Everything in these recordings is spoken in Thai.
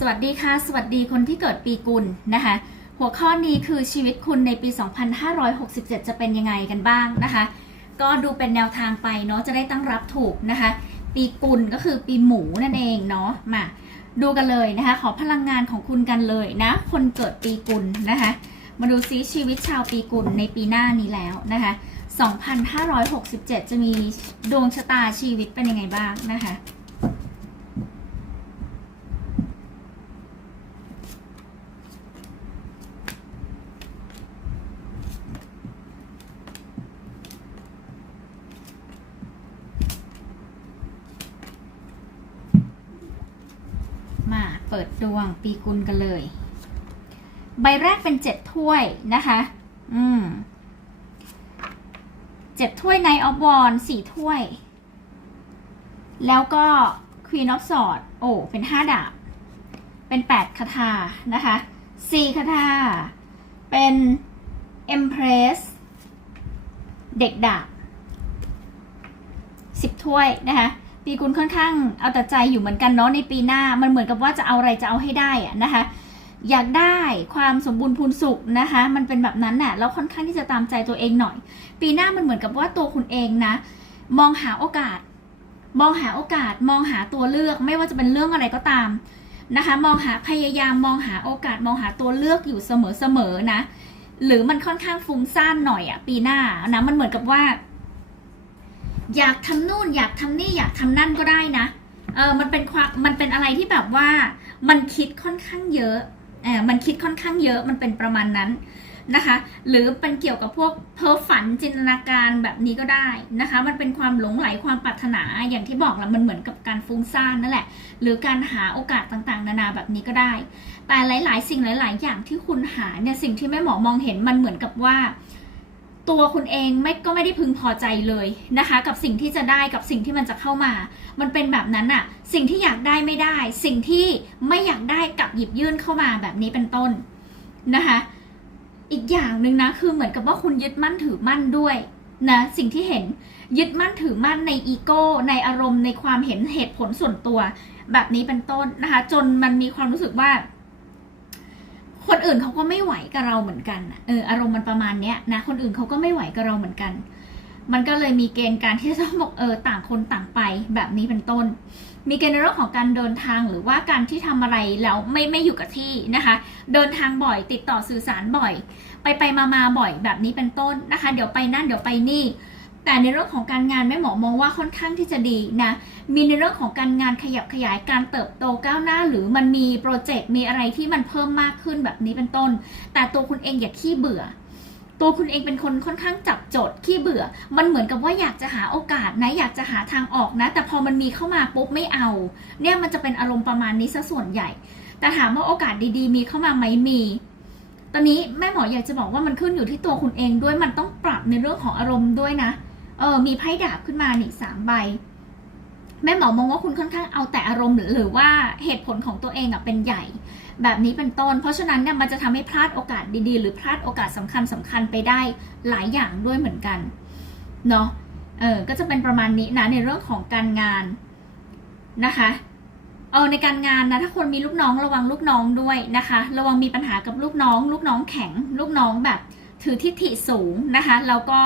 สวัสดีค่ะ สวัสดีคนที่เกิดปีกุลนะคะ หัวข้อนี้คือชีวิตคุณในปี 2567 จะเป็นยังไงกันบ้างนะคะ ก็ดูเป็นแนวทางไปเนาะจะได้ตั้งรับถูกนะคะ ปีกุลก็คือปีหมูนั่นเองเนาะมาดูกันเลยนะคะ ขอพลังงานของคุณกันเลยนะ คนเกิดปีกุลนะคะ มาดูซิชีวิตชาวปีกุลในปีหน้านี้แล้วนะคะ 2567 จะมีดวงชะตาชีวิตเป็นยังไงบ้างนะคะ มา เปิดดวงปีกุลกันเลย ใบแรกเป็นเจ็ดถ้วยนะคะ อืมเจ็ดถ้วยในออฟวอนสี่ถ้วย แล้วก็ Queen of Swords โอ้ เป็นห้าดาบ เป็นแปดคาถานะคะสี่คาถาเป็น Empress เด็กดาบสิบถ้วยนะคะ ปีกุลค่อนข้างเอาแต่ใจอยู่เหมือนกันเนาะในปีหน้า มันเหมือนกับว่าจะเอาอะไรจะเอาให้ได้อะนะคะ อยากได้ความสมบูรณ์พูนสุขนะคะ มันเป็นแบบนั้นน่ะแล้วค่อนข้างที่จะตามใจตัวเองหน่อย ปีหน้ามันเหมือนกับว่าตัวคุณเองนะ มองหาโอกาส มองหาโอกาส มองหาตัวเลือก ไม่ว่าจะเป็นเรื่องอะไรก็ตามนะคะ มองหาพยายามมองหาโอกาส มองหาตัวเลือกอยู่เสมอๆนะ หรือมันค่อนข้างฟุ้งซ่านหน่อยอะปีหน้านะมันเหมือนกับว่า อยากทำนู่น อยากทำนี่อยากทำนั่นก็ได้นะเออมันเป็นความมันเป็นอะไรที่แบบว่า มันคิดค่อนข้างเยอะเออมันคิดค่อนข้างเยอะมันเป็นประมาณนั้นนะคะ หรือเป็นเกี่ยวกับพวกเพ้อฝันจินตนาการแบบนี้ก็ได้นะคะ มันเป็นความหลงไหลความปรารถนาอย่างที่บอกแหละมันเหมือนกับการฟุ้งซ่านนั่นแหละ หรือการหาโอกาสต่างๆ นานาแบบนี้ก็ได้ แต่หลาย ๆ สิ่งหลาย ๆ อย่างที่คุณหาเนี่ยสิ่งที่แม่หมอมองเห็นมันเหมือนกับว่า ตัวคุณเองไม่ก็ไม่ได้พึงพอใจเลยนะคะ กับสิ่งที่จะได้กับสิ่งที่มันจะเข้ามา มันเป็นแบบนั้นอะสิ่งที่อยากได้ไม่ได้ สิ่งที่ไม่อยากได้กลับหยิบยื่นเข้ามาแบบนี้เป็นต้นนะคะ อีกอย่างหนึ่งนะคือเหมือนกับว่าคุณยึดมั่นถือมั่นด้วยนะสิ่งที่เห็นยึดมั่นถือมั่นในอีโก้ในอารมณ์ในความเห็นเหตุผลส่วนตัว แบบนี้เป็นต้นนะคะ จนมันมีความรู้สึกว่า คนอื่นเขาก็ไม่ไหวกับเราเหมือนกันเอออารมณ์มันประมาณเนี้ยนะคนอื่นเขาก็ไม่ไหวกับเราเหมือนกัน มันก็เลยมีเกณฑ์การที่จะต้องบอกเออต่างคนต่างไปแบบนี้เป็นต้น มีเกณฑ์ในเรื่องของการเดินทางหรือว่าการที่ทำอะไรแล้วไม่ไม่อยู่กับที่นะคะ เดินทางบ่อยติดต่อสื่อสารบ่อย ไปไปมามาบ่อยแบบนี้เป็นต้นนะคะ เดี๋ยวไปนั่นเดี๋ยวไปนี่ แต่ในเรื่องของการงานแม่หมอมองว่าค่อนข้างที่จะดีนะ มีในเรื่องของการงานขยับขยายการเติบโตก้าวหน้า หรือมันมีโปรเจกต์มีอะไรที่มันเพิ่มมากขึ้นแบบนี้เป็นต้น แต่ตัวคุณเองอย่าขี้เบื่อ ตัวคุณเองเป็นคนค่อนข้างจับโจทย์ขี้เบื่อ มันเหมือนกับว่าอยากจะหาโอกาสนะอยากจะหาทางออกนะ แต่พอมันมีเข้ามาปุ๊บไม่เอา เนี่ยมันจะเป็นอารมณ์ประมาณนี้ซะส่วนใหญ่ แต่ถามว่าโอกาสดี ๆ มีเข้ามาไหมมีตอนนี้แม่หมออยากจะบอกว่ามันขึ้นอยู่ที่ตัวคุณเองด้วยมันต้องปรับในเรื่องของอารมณ์ด้วยนะ เออมีไพ่ดาบขึ้นมานี่สามใบ แม่หมอมองว่าคุณค่อนข้างเอาแต่อารมณ์หรือว่าเหตุผลของตัวเองอะเป็นใหญ่ แบบนี้เป็นต้น เพราะฉะนั้นเนี่ยมันจะทำให้พลาดโอกาสดีๆ หรือพลาดโอกาสสำคัญสำคัญไปได้หลายอย่างด้วยเหมือนกันเนาะเออก็จะเป็นประมาณนี้นะในเรื่องของการงานนะคะเออในการงานนะถ้าคนมีลูกน้องระวังลูกน้องด้วยนะคะ ระวังมีปัญหากับลูกน้อง ลูกน้องแข็ง ลูกน้องแบบถือทิฐิสูงนะคะ แล้วก็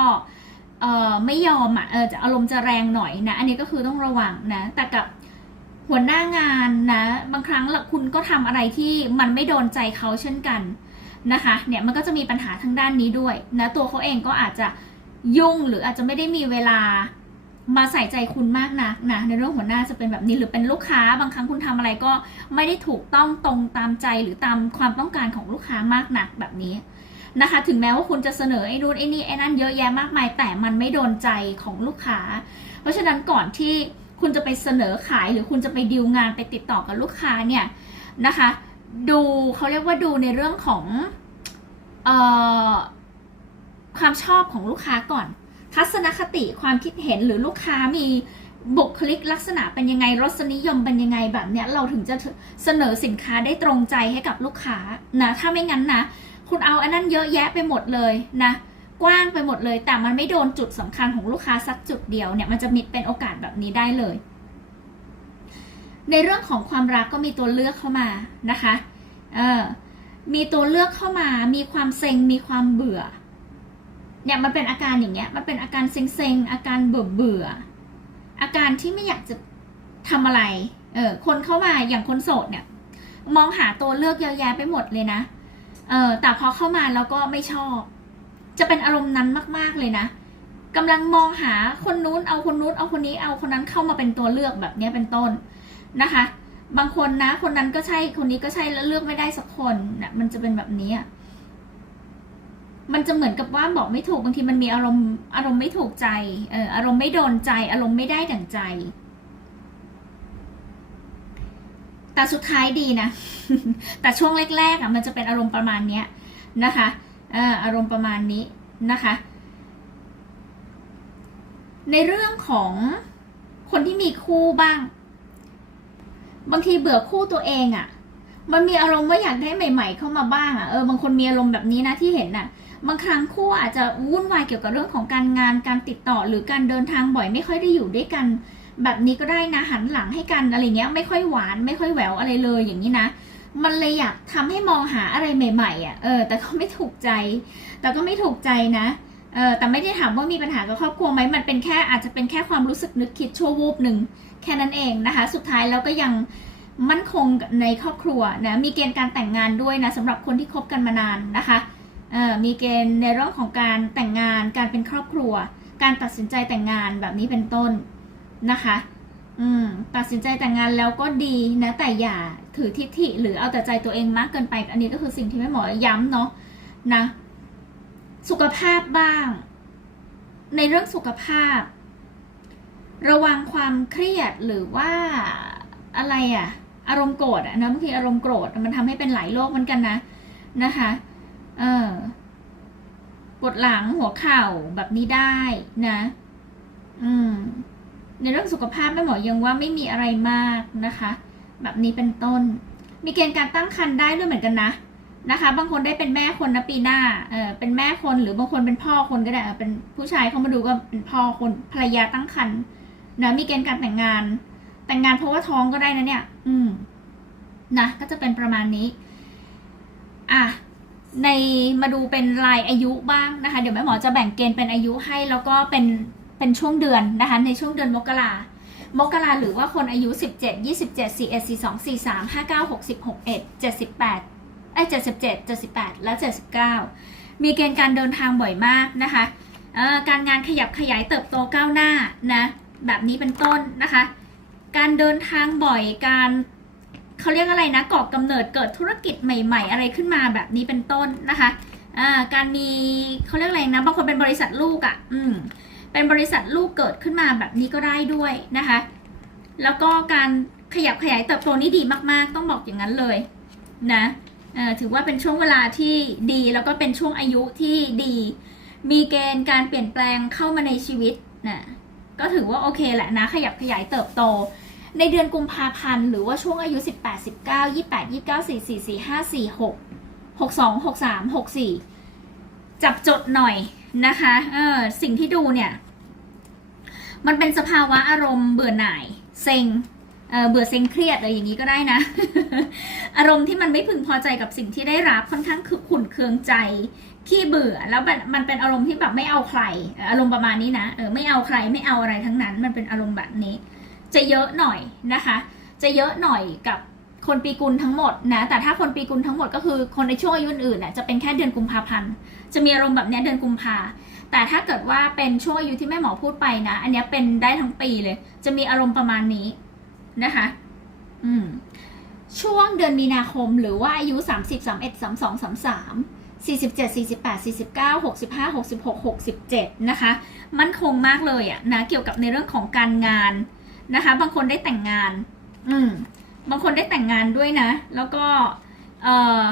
เออไม่ยอมอะเออจะอารมณ์จะแรงหน่อยนะ อันนี้ก็คือต้องระวังนะ แต่กับหัวหน้างานนะ บางครั้งละคุณก็ทำอะไรที่มันไม่โดนใจเขาเช่นกันนะคะ เนี่ยมันก็จะมีปัญหาทางด้านนี้ด้วยนะตัวเขาเองก็อาจจะยุ่งหรืออาจจะไม่ได้มีเวลามาใส่ใจคุณมากนักนะในเรื่องหัวหน้าจะเป็นแบบนี้หรือเป็นลูกค้า บางครั้งคุณทำอะไรก็ไม่ได้ถูกต้องตรงตามใจหรือตามความต้องการของลูกค้ามากนักแบบนี้ นะคะ ถึงแม้ว่าคุณจะเสนอไอ้นู่นไอ้นี่ไอ้นั่นเยอะแยะมากมาย แต่มันไม่โดนใจของลูกค้า เพราะฉะนั้นก่อนที่คุณจะไปเสนอขายหรือคุณจะไปดีลงานไปติดต่อกับลูกค้าเนี่ยนะคะ ดูเขาเรียกว่าดูในเรื่องของออความชอบของลูกค้าก่อน ทัศนคติความคิดเห็นหรือลูกค้ามีบุคลิกลักษณะเป็นยังไงรสนิยมเป็นยังไงแบบเนี้ยเราถึงจะเสนอสินค้าได้ตรงใจให้กับลูกค้านะถ้าไม่งั้นนะ คุณเอาอันนั้นเยอะแยะไปหมดเลยนะ กว้างไปหมดเลย แต่มันไม่โดนจุดสำคัญของลูกค้าสักจุดเดียวเนี่ยมันจะมีเป็นโอกาสแบบนี้ได้เลย ในเรื่องของความรักก็มีตัวเลือกเข้ามานะคะเออมีตัวเลือกเข้ามา มีความเซ็ง มีความเบื่อ เนี่ยมันเป็นอาการอย่างเงี้ย มันเป็นอาการเซ็งๆ อาการเบื่อเบื่อ อาการที่ไม่อยากจะทำอะไร เออ คนเข้ามาอย่างคนโสดเนี่ย มองหาตัวเลือกเยอะแยะไปหมดเลยนะ เออแต่พอเข้ามาแล้วก็ไม่ชอบ จะเป็นอารมณ์นั้นมาก ๆเลยนะกำลังมองหาคนนู้นเอาคนนู้นเอาคนนี้เอาคนนั้นเข้ามาเป็นตัวเลือกแบบนี้เป็นต้นนะคะ บางคนนะ คนนั้นก็ใช่คนนี้ก็ใช่แล้วเลือกไม่ได้สักคนนะมันจะเป็นแบบนี้มันจะเหมือนกับว่าบอกไม่ถูกบางทีมันมีอารมณ์อารมณ์ไม่ถูกใจเอออารมณ์ไม่โดนใจ อารมณ์ไม่ได้ดั่งใจ แต่สุดท้ายดีนะ แต่ช่วงแรกๆอะมันจะเป็นอารมณ์ประมาณเนี้ยนะคะเอ่ออารมณ์ประมาณนี้นะคะ ในเรื่องของคนที่มีคู่บ้าง บางทีเบื่อคู่ตัวเองอะ่ะ มันมีอารมณ์ว่าอยากได้ใหม่ ๆ เข้ามาบ้างอะ่ะเออบางคนมีอารมณ์แบบนี้นะที่เห็นน่ะบางครั้งคู่อาจจะวุ่นวายเกี่ยวกับเรื่องของการงานการติดต่อหรือการเดินทางบ่อยไม่ค่อยได้อยู่ด้วยกัน แบบนี้ก็ได้นะหันหลังให้กันอะไรเงี้ยไม่ค่อยหวานไม่ค่อยแหววอะไรเลยอย่างนี้นะ มันเลยอยากทำให้มองหาอะไรใหม่ๆอะเออแต่ก็ไม่ถูกใจ แต่ก็ไม่ถูกใจนะเออแต่ไม่ได้ถามว่ามีปัญหากับครอบครัวไหมมันเป็นแค่อาจจะเป็นแค่ความรู้สึกนึกคิดชั่ววูบหนึ่งแค่นั้นเองนะคะ สุดท้ายแล้วก็ยังมั่นคงในครอบครัวนะมีเกณฑ์การแต่งงานด้วยนะสำหรับคนที่คบกันมานานนะคะเอ่อมีเกณฑ์ในเรื่องของการแต่งงานการเป็นครอบครัว การตัดสินใจแต่งงานแบบนี้เป็นต้น นะคะ อืม ตัดสินใจแต่งงานแล้วก็ดีนะ แต่อย่าถือทิฐิหรือเอาแต่ใจตัวเองมากเกินไป อันนี้ก็คือสิ่งที่แม่หมอย้ำเนาะนะ สุขภาพบ้าง ในเรื่องสุขภาพ ระวังความเครียดหรือว่าอะไรอะอารมณ์โกรธอะนะบางทีอารมณ์โกรธมันทำให้เป็นหลายโรคเหมือนกันนะนะคะ เออปวดหลังหัวเข่าแบบนี้ได้นะ อืม ในเรื่องสุขภาพแม่หมอยังว่าไม่มีอะไรมากนะคะ แบบนี้เป็นต้น มีเกณฑ์การตั้งครรภ์ได้ด้วยเหมือนกันนะนะคะ บางคนได้เป็นแม่คนนะปีหน้าเออเป็นแม่คนหรือบางคนเป็นพ่อคนก็ได้เป็นผู้ชายเขามาดูก็เป็นพ่อคนภรรยาตั้งครรภ์นะมีเกณฑ์การแต่งงาน แต่งงานเพราะว่าท้องก็ได้นะเนี่ย อืมนะก็จะเป็นประมาณนี้ อะในมาดูเป็นรายอายุบ้างนะคะ เดี๋ยวแม่หมอจะแบ่งเกณฑ์เป็นอายุให้แล้วก็เป็น เป็นช่วงเดือนนะคะ ในช่วงเดือนมกรามกราหรือว่าคนอายุ 17 27 41 42 43 59 60 61 78ไอ้77 78 และ 79 มีเกณฑ์การเดินทางบ่อยมากนะคะการงานขยับขยายเติบโตก้าวหน้านะแบบนี้เป็นต้นนะคะ การเดินทางบ่อยการเขาเรียกอะไรนะก่อกำเนิดเกิดธุรกิจใหม่ ๆ อะไรขึ้นมาแบบนี้เป็นต้นนะคะการมีเขาเรียกอะไรนะบางคนเป็นบริษัทลูกอะ่ะ อืม เป็นบริษัทลูกเกิดขึ้นมาแบบนี้ก็ได้ด้วยนะคะ แล้วก็การขยับขยายเติบโตนี่ดีมากๆ ต้องบอกอย่างนั้นเลยนะถือว่าเป็นช่วงเวลาที่ดีแล้วก็เป็นช่วงอายุที่ดี มีเกณฑ์การเปลี่ยนแปลงเข้ามาในชีวิตนะก็ถือว่าโอเคแหละนะขยับขยายเติบโต ในเดือนกุมภาพันธ์หรือว่าช่วงอายุ 18 19 28 29 44 45 46 62 63 64 จับจดหน่อยนะคะเออสิ่งที่ดูเนี่ย มันเป็นสภาวะอารมณ์เบื่อหน่ายเซ็งเบื่อเซ็งเครียดอะไรอย่างนี้ก็ได้นะ อารมณ์ที่มันไม่พึงพอใจกับสิ่งที่ได้รับค่อนข้างคือขุ่นเคืองใจขี้เบื่อแล้วมันเป็นอารมณ์ที่แบบไม่เอาใคร อารมณ์ประมาณนี้นะเออไม่เอาใครไม่เอาอะไรทั้งนั้น มันเป็นอารมณ์แบบนี้ จะเยอะหน่อยนะคะ จะเยอะหน่อยกับคนปีกุลทั้งหมดนะแต่ถ้าคนปีกุลทั้งหมดก็คือคนในช่วงอายุอื่นน่ะจะเป็นแค่เดือนกุมภาพันธ์จะมีอารมณ์แบบนี้เดือนกุมภา แต่ถ้าเกิดว่าเป็นช่วงอายุที่แม่หมอพูดไปนะ อันนี้เป็นได้ทั้งปีเลย จะมีอารมณ์ประมาณนี้นะคะ อืม ช่วงเดือนมีนาคมหรือว่าอายุ 30 31 32 33 47 48 49 65 66 67 นะคะ มั่นคงมากเลยอะนะ เกี่ยวกับในเรื่องของการงานนะคะ บางคนได้แต่งงาน อืม บางคนได้แต่งงานด้วยนะ แล้วก็ เอ่อ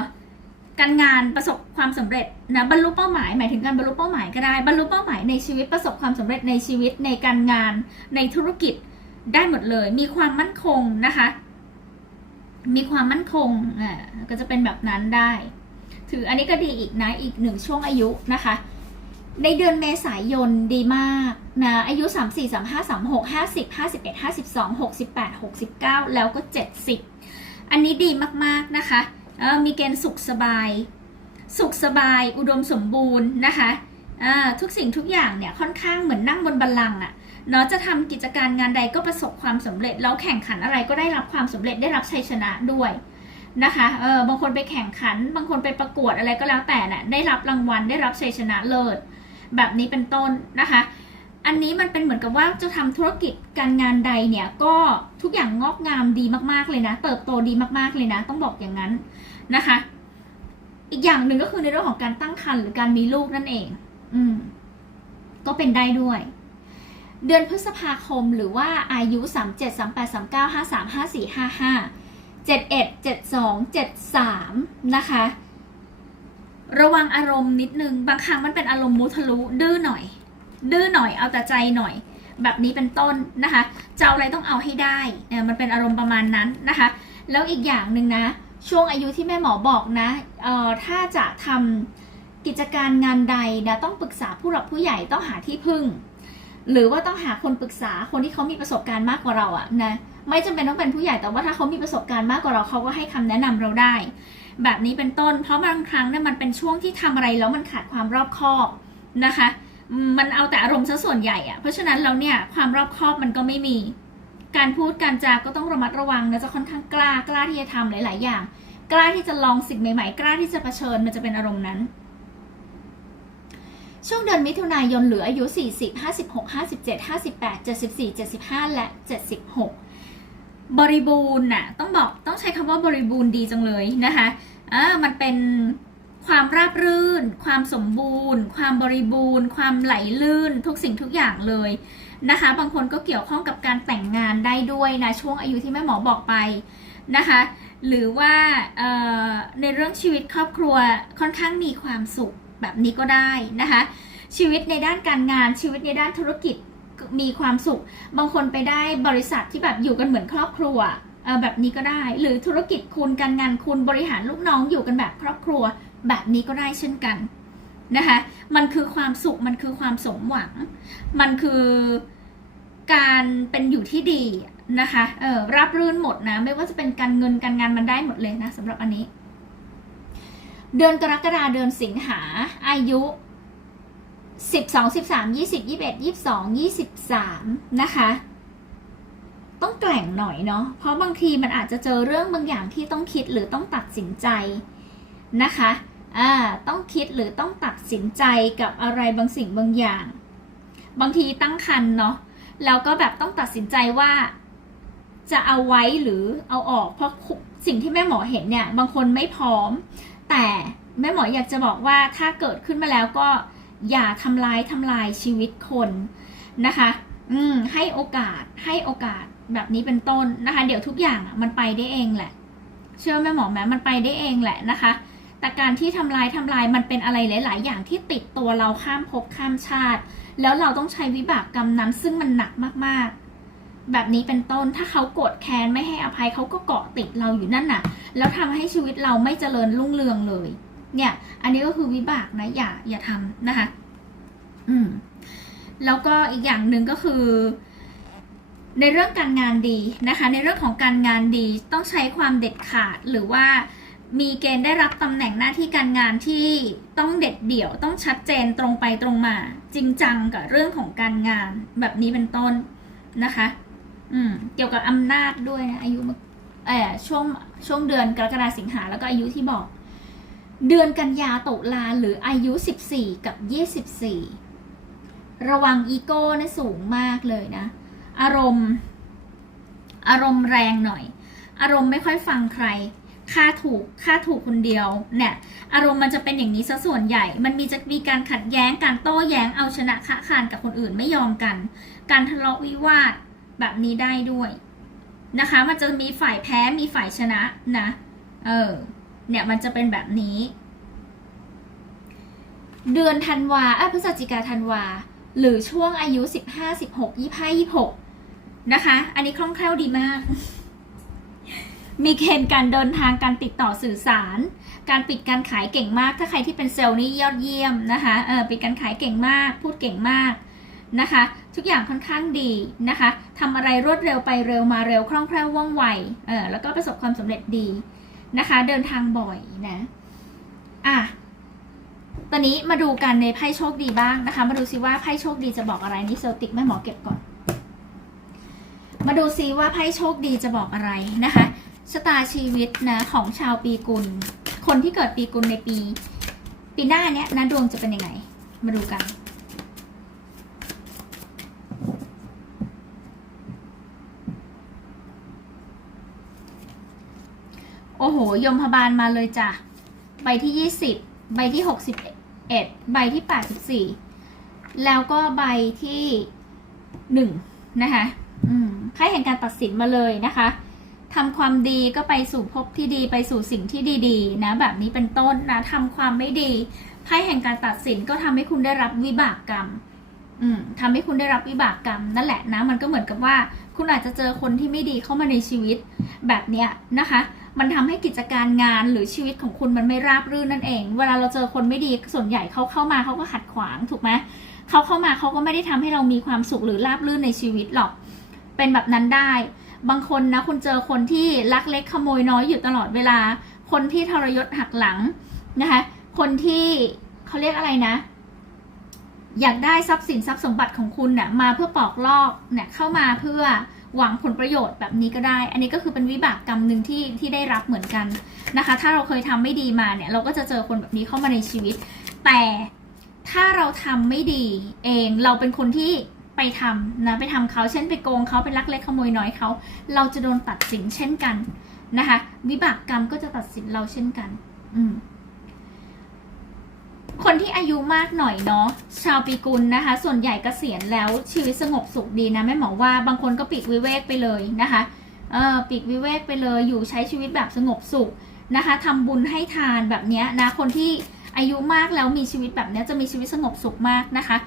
การงานประสบความสำเร็จนะบรรลุเป้าหมายหมายถึงการบรรลุเป้าหมายก็ได้บรรลุเป้าหมายในชีวิตประสบความสำเร็จในชีวิตในการงานในธุรกิจได้หมดเลย มีความมั่นคงนะคะ มีความมั่นคงอ่าก็จะเป็นแบบนั้นได้ ถืออันนี้ก็ดีอีกนะอีกหนึ่งช่วงอายุนะคะ ในเดือนเมษายนดีมากนะอายุ 3 4 3 5 3 6 50 51 52 68 69 แล้วก็ 70 อันนี้ดีมากๆนะคะ มีเกณฑ์สุขสบาย สุขสบาย อุดมสมบูรณ์นะคะทุกสิ่งทุกอย่างเนี่ยค่อนข้างเหมือนนั่งบนบัลลังก์อะเนาะจะทำกิจการงานใดก็ประสบความสำเร็จ แล้วแข่งขันอะไรก็ได้รับความสำเร็จได้รับชัยชนะด้วยนะคะเออบางคนไปแข่งขัน บางคนไปประกวดอะไรก็แล้วแต่น่ะได้รับรางวัลได้รับชัยชนะเลิศแบบนี้เป็นต้นนะคะ อันนี้มันเป็นเหมือนกับว่าจะทำธุรกิจการงานใดเนี่ยก็ทุกอย่างงอกงามดีมากๆเลยนะ เติบโตดีมากๆเลยนะ ต้องบอกอย่างนั้น นะคะ อีกอย่างหนึ่งก็คือในเรื่องของการตั้งครรภ์หรือการมีลูกนั่นเอง อืม ก็เป็นได้ด้วย เดือนพฤษภาคมหรือว่าอายุ 3 7 3 8 3 9 5 3 5 4 5 5 7 1 7 2 7 3 นะคะ ระวังอารมณ์นิดนึง บางครั้งมันเป็นอารมณ์มุทะลุดื้อหน่อย ดื้อหน่อยเอาแต่ใจหน่อยแบบนี้เป็นต้นนะคะจะเอาอะไรต้องเอาให้ได้เนี่ยมันเป็นอารมณ์ประมาณนั้นนะคะ แล้วอีกอย่างหนึ่งนะ ช่วงอายุที่แม่หมอบอกนะเอ่อถ้าจะทำกิจการงานใดนะต้องปรึกษาผู้หลักผู้ใหญ่ต้องหาที่พึ่ง หรือว่าต้องหาคนปรึกษาคนที่เขามีประสบการณ์มากกว่าเราอะนะไม่จำเป็นต้องเป็นผู้ใหญ่แต่ว่าถ้าเขามีประสบการณ์มากกว่าเราเขาก็ให้คำแนะนำเราได้ แบบนี้เป็นต้น เพราะบางครั้งเนี่ยมันเป็นช่วงที่ทำอะไรแล้วมันขาดความรอบคอบนะคะ มันเอาแต่อารมณ์ซะส่วนใหญ่อะเพราะฉะนั้นแล้วเนี่ยความรอบคอบมันก็ไม่มี การพูดการจาก็ต้องระมัดระวังนะจะค่อนข้างกล้ากล้าที่จะทำหลาย ๆ อย่าง กล้าที่จะลองสิ่งใหม่ ๆ กล้าที่จะเผชิญมันจะเป็นอารมณ์นั้น ช่วงเดือนมิถุนายนเหลืออายุ 40 56 57 58 74 75 และ 76 บริบูรณ์น่ะต้องบอกต้องใช้คำว่าบริบูรณ์ดีจังเลยนะคะอ่ามันเป็นความราบรื่น ความสมบูรณ์ ความบริบูรณ์ ความไหลลื่น ทุกสิ่งทุกอย่างเลย นะคะ บางคนก็เกี่ยวข้องกับการแต่งงานได้ด้วยนะช่วงอายุที่แม่หมอบอกไปนะคะ หรือว่าในเรื่องชีวิตครอบครัวค่อนข้างมีความสุขแบบนี้ก็ได้นะคะ ชีวิตในด้านการงานชีวิตในด้านธุรกิจมีความสุข บางคนไปได้บริษัทที่แบบอยู่กันเหมือนครอบครัวแบบนี้ก็ได้ หรือธุรกิจคุณการงานคุณบริหารลูกน้องอยู่กันแบบครอบครัว แบบนี้ก็ได้เช่นกัน นะคะมันคือความสุขมันคือความสมหวัง มันคือการเป็นอยู่ที่ดีนะคะเออรับรื่นหมดนะ ไม่ว่าจะเป็นการเงินการงานมันได้หมดเลยนะสำหรับอันนี้ เดือนกรกฎาเดือนสิงหาอายุ12 13 20 21 22 23นะคะ ต้องแกล่งหน่อยเนาะเพราะบางทีมันอาจจะเจอเรื่องบางอย่างที่ต้องคิดหรือต้องตัดสินใจนะคะ อ่าต้องคิดหรือต้องตัดสินใจกับอะไรบางสิ่งบางอย่าง บางทีตั้งครรภ์เนาะแล้วก็แบบต้องตัดสินใจว่าจะเอาไว้หรือเอาออก เพราะสิ่งที่แม่หมอเห็นเนี่ย บางคนไม่พร้อม แต่แม่หมออยากจะบอกว่าถ้าเกิดขึ้นมาแล้วก็อย่าทำลายทำลายชีวิตคนนะคะ อืมให้โอกาสให้โอกาสแบบนี้เป็นต้นนะคะ เดี๋ยวทุกอย่างมันไปได้เองแหละ เชื่อแม่หมอไหมมันไปได้เองแหละนะคะ แต่การที่ทำลายทำลายมันเป็นอะไรหลาย ๆ อย่างที่ติดตัวเราข้ามภพข้ามชาติ แล้วเราต้องใช้วิบากกรรมนั้นซึ่งมันหนักมากๆ แบบนี้เป็นต้นถ้าเขาโกรธแค้นไม่ให้อภัยเขาก็เกาะติดเราอยู่นั่นน่ะ แล้วทำให้ชีวิตเราไม่เจริญรุ่งเรืองเลย เนี่ย อันนี้ก็คือวิบากนะอย่าอย่าทำนะคะ อืม แล้วก็อีกอย่างหนึ่งก็คือในเรื่องการงานดีนะคะ ในเรื่องของการงานดีต้องใช้ความเด็ดขาดหรือว่า มีเกณฑ์ได้รับตำแหน่งหน้าที่การงานที่ต้องเด็ดเดี่ยวต้องชัดเจนตรงไปตรงมา จริงจังกับเรื่องของการงานแบบนี้เป็นต้นนะคะ อืมเกี่ยวกับอำนาจด้วยนะอายุเออช่วงช่วงเดือนกรกฎาสิงหาแล้วก็อายุที่บอก เดือนกันยาตุลาหรืออายุ 14 กับ 24 ระวังอีโก้นี่ยสูงมากเลยนะ อารมณ์ อารมณ์แรงหน่อย อารมณ์ไม่ค่อยฟังใคร ค่าถูกค่าถูกคนเดียวเนี่ยอารมณ์มันจะเป็นอย่างนี้ซะส่วนใหญ่ มันมีจะมีการขัดแย้งการโต้แย้งเอาชนะค้าคานกับคนอื่นไม่ยอมกัน การทะเลาะวิวาทแบบนี้ได้ด้วยนะคะ มันจะมีฝ่ายแพ้มีฝ่ายชนะนะเออเนี่ยมันจะเป็นแบบนี้ เดือนธันวาอพฤศจิกาธันวา หรือช่วงอายุ 15 16 25 26 นะคะ อันนี้คล่องแคล่วดีมาก มีเกณฑ์การเดินทางการติดต่อสื่อสาร การปิดการขายเก่งมาก ถ้าใครที่เป็นเซลล์นี่ยอดเยี่ยมนะคะเออปิดการขายเก่งมาก พูดเก่งมากนะคะ ทุกอย่างค่อนข้างดีนะคะทำอะไรรวดเร็วไปเร็วมาเร็วคล่องแคล่วว่องไวเออแล้วก็ประสบความสำเร็จดีนะคะ เดินทางบ่อยนะอะตอนนี้มาดูกันในไพ่โชคดีบ้างนะคะ มาดูซิว่าไพ่โชคดีจะบอกอะไรนี่เซลติกแม่หมอเก็บก่อน มาดูซิว่าไพ่โชคดีจะบอกอะไรนะคะ ชะตาชีวิตนะของชาวปีกุล คนที่เกิดปีกุลในปี ปีหน้าเนี้ยนะดวงจะเป็นยังไง มาดูกันโอ้โห ยมพบาลมาเลยจ้ะ ใบที่20ใบที่61ใบที่84แล้วก็ใบที่1นะคะ อืมไพ่แห่งการตัดสินมาเลยนะคะ ทำความดีก็ไปสู่ภพที่ดีไปสู่สิ่งที่ดีๆ นะ แบบนี้เป็นต้นนะทำความไม่ดีไพ่แห่งการตัดสินก็ทำให้คุณได้รับวิบากกรรมอืมทำให้คุณได้รับวิบากกรรมนั่นแหละนะ มันก็เหมือนกับว่า คุณอาจจะเจอคนที่ไม่ดีเข้ามาในชีวิตแบบเนี้ยนะคะ มันทำให้กิจการงานหรือชีวิตของคุณมันไม่ราบรื่นนั่นเอง เวลาเราเจอคนไม่ดีส่วนใหญ่เขาเข้ามาเขาก็ขัดขวางถูกไหมเขาเข้ามาเขาก็ไม่ได้ทำให้เรามีความสุขหรือราบรื่นในชีวิตหรอก เป็นแบบนั้นได้ บางคนนะคุณเจอคนที่ลักเล็กขโมยน้อยอยู่ตลอดเวลา คนที่ทรยศหักหลังนะคะ คนที่เขาเรียกอะไรนะ อยากได้ทรัพย์สินทรัพย์สมบัติของคุณเนี่ยมาเพื่อปอกลอกเนี่ยเข้ามาเพื่อหวังผลประโยชน์แบบนี้ก็ได้ อันนี้ก็คือเป็นวิบากกรรมหนึ่งที่ที่ได้รับเหมือนกันนะคะ ถ้าเราเคยทำไม่ดีมาเนี่ย เราก็จะเจอคนแบบนี้เข้ามาในชีวิต แต่ถ้าเราทำไม่ดีเอง เราเป็นคนที่ ไปทำนะไปทำเขาเช่นไปโกงเขาไปลักเล็กขโมยน้อยเขา เราจะโดนตัดสินเช่นกันนะคะ วิบากกรรมก็จะตัดสินเราเช่นกัน อืมคนที่อายุมากหน่อยเนาะชาวปีกุลนะคะ ส่วนใหญ่กเกษียณแล้วชีวิตสงบสุขดีนะแม่หมอว่าบางคนก็ปีกวิเวกไปเลยนะคะเออปีกวิเวกไปเลยอยู่ใช้ชีวิตแบบสงบสุขนะคะทำบุญให้ทานแบบเนี้ยนะคนที่อายุมากแล้วมีชีวิตแบบเนี้ยจะมีชีวิตสงบสุขมากนะคะ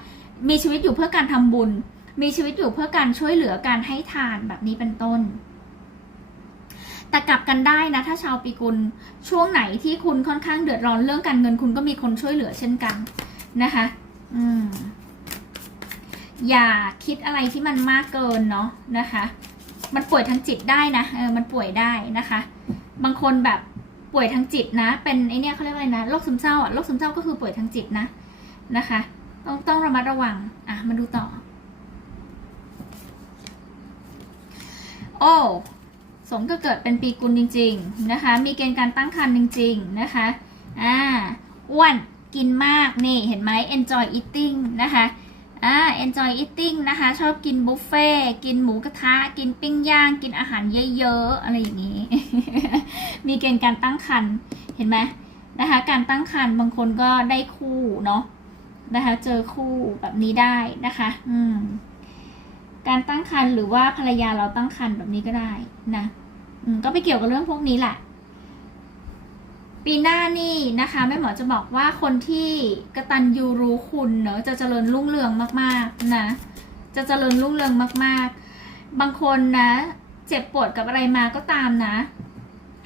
มีชีวิตอยู่เพื่อการทำบุญ มีชีวิตอยู่เพื่อการช่วยเหลือการให้ทานแบบนี้เป็นต้น แต่กลับกันได้นะ ถ้าชาวปีกุลช่วงไหนที่คุณค่อนข้างเดือดร้อนเรื่องการเงินคุณก็มีคนช่วยเหลือเช่นกันนะคะ อืม อย่าคิดอะไรที่มันมากเกินเนาะนะคะ มันป่วยทางจิตได้นะเออมันป่วยได้นะคะ บางคนแบบป่วยทางจิตนะ เป็นไอเนี้ยเขาเรียกว่าอะไรนะโรคซึมเศร้าอะโรคซึมเศร้าก็คือป่วยทางจิตนะนะคะ ต้องต้องระมัดระวัง อะ มาดูต่อ โอ้ สมก็เกิดเป็นปีกุลจริง ๆ นะคะ มีเกณฑ์การตั้งครรภ์จริง ๆ นะคะ อ่า อ้วน กินมาก นี่ เห็นไหม enjoy eating นะคะ อ่า enjoy eating นะคะ ชอบกินบุฟเฟ่ต์กินหมูกระทะ กินปิ้งย่าง กินอาหารเยอะๆ อะไรอย่างนี้ มีเกณฑ์การตั้งครรภ์ เห็นไหมนะคะ การตั้งครรภ์บางคนก็ได้คู่เนาะ นะคะ เจอคู่แบบนี้ได้นะคะ อืม การตั้งครรภ์หรือว่าภรรยาเราตั้งครรภ์แบบนี้ก็ได้นะอืมก็ไปเกี่ยวกับเรื่องพวกนี้แหละ ปีหน้านี่นะคะแม่หมอจะบอกว่าคนที่กระตันยูรู้คุณเนอะจะเจริญรุ่งเรืองมากๆนะจะเจริญรุ่งเรืองมาก ๆ บางคนนะ เจ็บปวดกับอะไรมาก็ตามนะ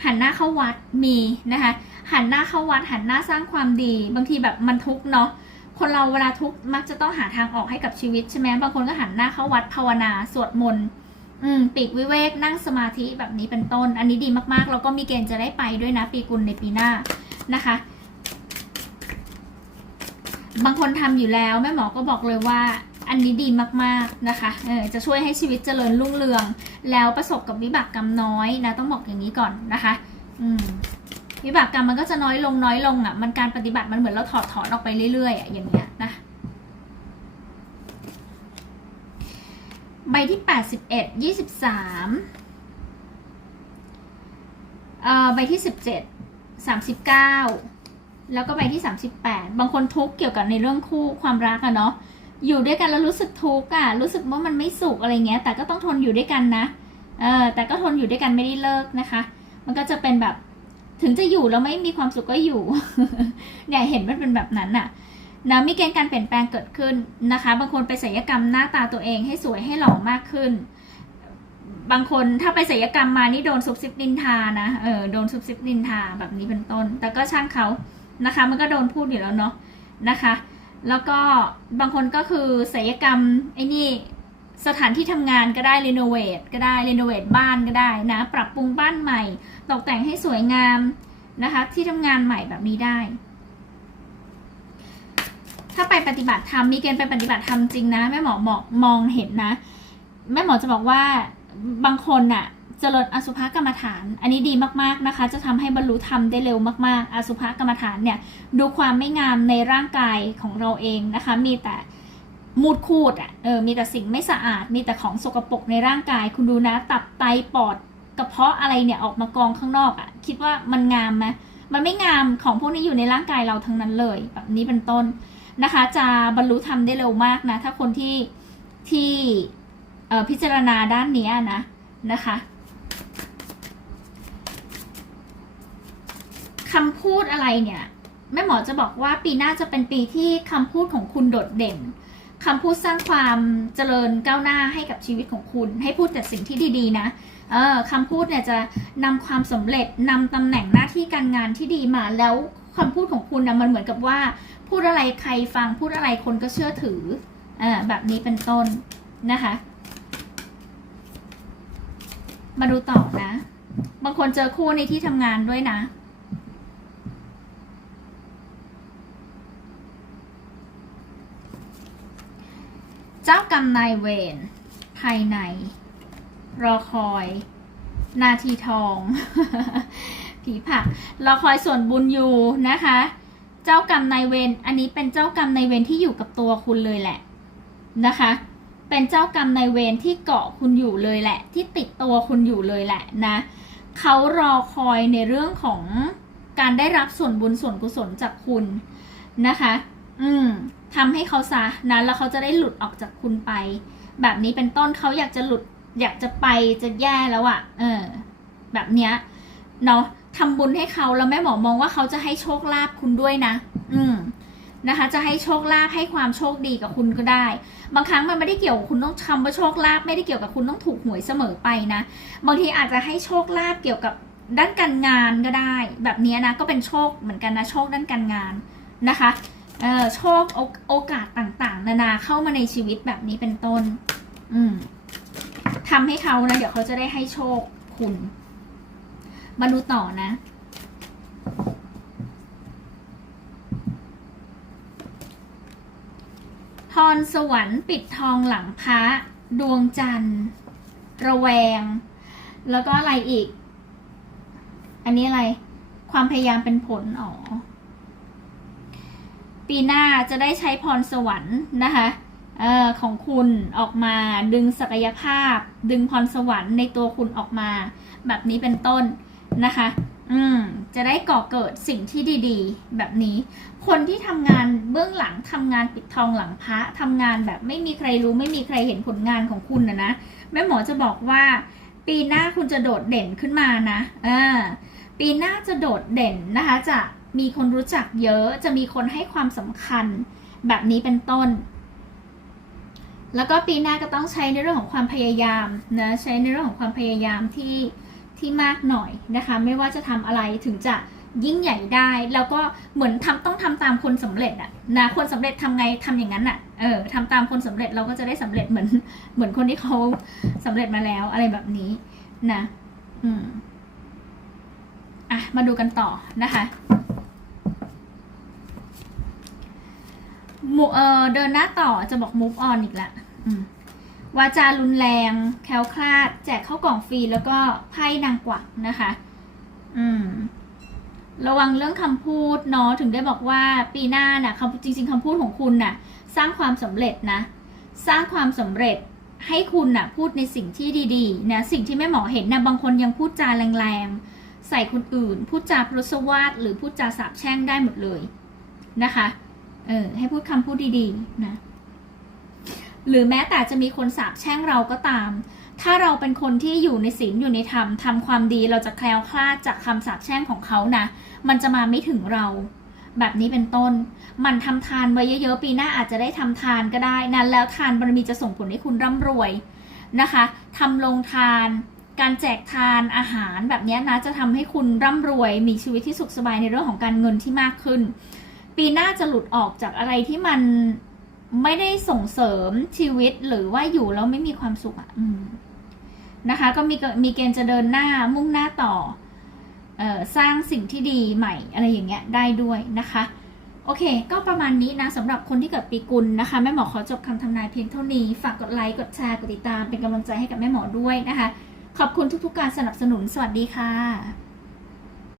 หันหน้าเข้าวัดมีนะคะ หันหน้าเข้าวัดหันหน้าสร้างความดี บางทีแบบมันทุกเนาะ คนเราเวลาทุกข์มักจะต้องหาทางออกให้กับชีวิตใช่ไหมบางคนก็หันหน้าเข้าวัดภาวนาสวดมนต์อืมปีกวิเวกนั่งสมาธิแบบนี้เป็นต้น อันนี้ดีมากๆ แล้วก็มีเกณฑ์จะได้ไปด้วยนะ ปีกุลในปีหน้านะคะ บางคนทำอยู่แล้วแม่หมอก็บอกเลยว่า อันนี้ดีมากๆนะคะเออจะช่วยให้ชีวิตเจริญรุ่งเรือง แล้วประสบกับวิบากกรรมน้อยนะ ต้องบอกอย่างนี้ก่อนนะคะ อืม วิบากกรรมมันก็จะน้อยลงน้อยลงอะ มันการปฏิบัติมันเหมือนเราถอดถอนออกไปเรื่อยๆอะอย่างเงี้ยนะ ใบที่แปดสิบเอ็ดยี่สิบสามเอ่อใบที่สิบเจ็ดสามสิบเก้าแล้วก็ใบที่สามสิบแปดบางคนทุกข์เกี่ยวกับในเรื่องคู่ความรักอะเนาะอยู่ด้วยกันแล้วรู้สึกทุกข์อะรู้สึกว่ามันไม่สุขอะไรเงี้ย แต่ก็ต้องทนอยู่ด้วยกันนะเออแต่ก็ทนอยู่ด้วยกันไม่ได้เลิกนะคะ มันก็จะเป็นแบบ ถึงจะอยู่แล้วไม่มีความสุขก็อยู่ เนี่ยเห็นมันเป็นแบบนั้นน่ะนะมีเกณฑ์การเปลี่ยนแปลงเกิดขึ้นนะคะ บางคนไปศัลยกรรมหน้าตาตัวเองให้สวยให้หล่อมากขึ้น บางคนถ้าไปศัลยกรรมมานี่โดนซุบซิบนินทานะ เออโดนซุบซิบนินทาแบบนี้เป็นต้น แต่ก็ช่างเขานะคะ มันก็โดนพูดอยู่แล้วเนาะนะคะ แล้วก็บางคนก็คือศัลยกรรมไอ้นี่ สถานที่ทำงานก็ได้รีโนเวทก็ได้รีโนเวทบ้านก็ได้นะ ปรับปรุงบ้านใหม่ ตกแต่งให้สวยงามนะคะ ที่ทำงานใหม่แบบนี้ได้ ถ้าไปปฏิบัติธรรมมีเกณฑ์ไปปฏิบัติธรรมจริงนะแม่หมอบอกมองเห็นนะ แม่หมอจะบอกว่าบางคนน่ะเจริญอสุภกรรมฐาน อันนี้ดีมากๆนะคะ จะทำให้บรรลุธรรมได้เร็วมากๆ อสุภกรรมฐานเนี่ยดูความไม่งามในร่างกายของเราเองนะคะ มีแต่ มูดคูดอะเออมีแต่สิ่งไม่สะอาด มีแต่ของสกปรกในร่างกาย คุณดูนะ ตับไตปอดกระเพาะอะไรเนี่ยออกมากองข้างนอกอะ คิดว่ามันงามไหมมันไม่งามของพวกนี้อยู่ในร่างกายเราทั้งนั้นเลย แบบนี้เป็นต้นนะคะ จะบรรลุธรรมได้เร็วมากนะ ถ้าคนที่ที่เออพิจารณาด้านนี้นะนะคะคำพูดอะไรเนี่ยแม่หมอจะบอกว่าปีหน้าจะเป็นปีที่คำพูดของคุณโดดเด่น คำพูดสร้างความเจริญก้าวหน้าให้กับชีวิตของคุณ ให้พูดแต่สิ่งที่ดีๆนะเออคำพูดเนี่ยจะนำความสำเร็จนำตำแหน่งหน้าที่การงานที่ดีมาแล้วคำพูดของคุณนะมันเหมือนกับว่า พูดอะไรใครฟังพูดอะไรคนก็เชื่อถืออ่าแบบนี้เป็นต้นนะคะ มาดูต่อนะ บางคนเจอคู่ในที่ทำงานด้วยนะ จ้ากรรมนายเวรภายใน รอคอย นาทีทอง ผีผัก รอคอยส่วนบุญอยู่นะคะ เจ้ากรรมนายเวรอันนี้เป็นเจ้ากรรมนายเวรที่อยู่กับตัวคุณเลยแหละนะคะ เป็นเจ้ากรรมนายเวรที่เกาะคุณอยู่เลยแหละ ที่ติดตัวคุณอยู่เลยแหละนะเขารอคอยในเรื่องของการได้รับส่วนบุญส่วนกุศลจากคุณนะคะ อืมทำให้เขาซะนะแล้วเขาจะได้หลุดออกจากคุณไป แบบนี้เป็นต้นเขาอยากจะหลุด อยากจะไปจะแย่แล้วอะ่ะ เออ แบบเนี้ยเนาะทำบุญให้เขาแล้วแม่หมอมองว่าเขาจะให้โชคลาภคุณด้วยนะ อืมนะคะ จะให้โชคลาภให้ความโชคดีกับคุณก็ได้ บางครั้งมันไม่ได้เกี่ยวกับคุณต้องทำว่าโชคลาภไม่ได้เกี่ยวกับคุณต้องถูกหวยเสมอไปนะ บางทีอาจจะให้โชคลาภเกี่ยวกับด้านการงานก็ได้ แบบเนี้ยนะก็เป็นโชคเหมือนกันนะโชคด้านการงานนะคะ เออโชคโอโอกาสต่างๆ นานาเข้ามาในชีวิตแบบนี้เป็นต้น อืมทำให้เขานะ เดี๋ยวเขาจะได้ให้โชคคุณ มาดูต่อนะ พรสวรรค์ปิดทองหลังพระดวงจันทร์ ระแวง แล้วก็อะไรอีก อันนี้อะไร ความพยายามเป็นผลอ๋อ ปีหน้าจะได้ใช้พรสวรรค์นะคะออของคุณออกมาดึงศักยภาพ ดึงพรสวรรค์ในตัวคุณออกมา แบบนี้เป็นต้นนะคะ อืมจะได้ก่อเกิดสิ่งที่ดี ๆ แบบนี้ คนที่ทำงานเบื้องหลังทำงานปิดทองหลังพระทำงานแบบไม่มีใครรู้ไม่มีใครเห็นผลงานของคุณนะนะแม่หมอจะบอกว่า ปีหน้าคุณจะโดดเด่นขึ้นมานะอ่าปีหน้าจะโดดเด่นนะคะ จะ มีคนรู้จักเยอะจะมีคนให้ความสำคัญแบบนี้เป็นต้น แล้วก็ปีหน้าก็ต้องใช้ในเรื่องของความพยายามนะใช้ในเรื่องของความพยายามที่ที่มากหน่อยนะคะ ไม่ว่าจะทำอะไรถึงจะยิ่งใหญ่ได้ แล้วก็เหมือนทำต้องทำตามคนสำเร็จอะนะคนสำเร็จทำไงทำอย่างนั้นอะเออทำตามคนสำเร็จเราก็จะได้สำเร็จเหมือนเหมือนคนที่เขาสำเร็จมาแล้วอะไรแบบนี้นะ อืมอะมาดูกันต่อนะคะ เออเดินหน้าต่อจะบอก move on อีกละวาจารุนแรง แคล้วคลาด แจกเข้ากล่องฟรีแล้วก็ไพ่นางกวักนะคะ อืม ระวังเรื่องคำพูดเนาะถึงได้บอกว่าปีหน้าน่ะคำจริง ๆคำพูดของคุณน่ะ สร้างความสำเร็จนะ สร้างความสำเร็จให้คุณน่ะ พูดในสิ่งที่ดีๆ นะ สิ่งที่แม่หมอเห็นนะบางคนยังพูดจาแรงๆ ใส่คนอื่น พูดจาพรุษวาทหรือพูดจาสาบแช่งได้หมดเลยนะคะ เออให้พูดคำพูดดีๆนะหรือแม้แต่จะมีคนสาบแช่งเราก็ตาม ถ้าเราเป็นคนที่อยู่ในศีลอยู่ในธรรมทำความดีเราจะแคล้วคลาดจากคำสาปแช่งของเขานะ มันจะมาไม่ถึงเรา แบบนี้เป็นต้น มันทำทานไว้เยอะๆ ปีหน้าอาจจะได้ทำทานก็ได้ นั้นแล้วทานบารมีจะส่งผลให้คุณร่ำรวยนะคะทำโรงทาน การแจกทานอาหารแบบนี้นะจะทำให้คุณร่ำรวย มีชีวิตที่สุขสบายในเรื่องของการเงินที่มากขึ้น ปีหน้าจะหลุดออกจากอะไรที่มันไม่ได้ส่งเสริมชีวิตหรือว่าอยู่แล้วไม่มีความสุขอะ่ะนะคะ ก็มีเกมีเกณฑ์จะเดินหน้ามุ่งหน้าต่อออสร้างสิ่งที่ดีใหม่อะไรอย่างเงี้ยได้ด้วยนะคะ โอเค ก็ประมาณนี้นะสำหรับคนที่เกิดปีกุลนะคะ แม่หมอขอจบคำทำนายเพียงเท่านี้ ฝากกดไลค์กดแชร์กดติดตามเป็นกำลังใจให้กับแม่หมอด้วยนะคะ ขอบคุณทุกๆการสนับสนุนสวัสดีค่ะ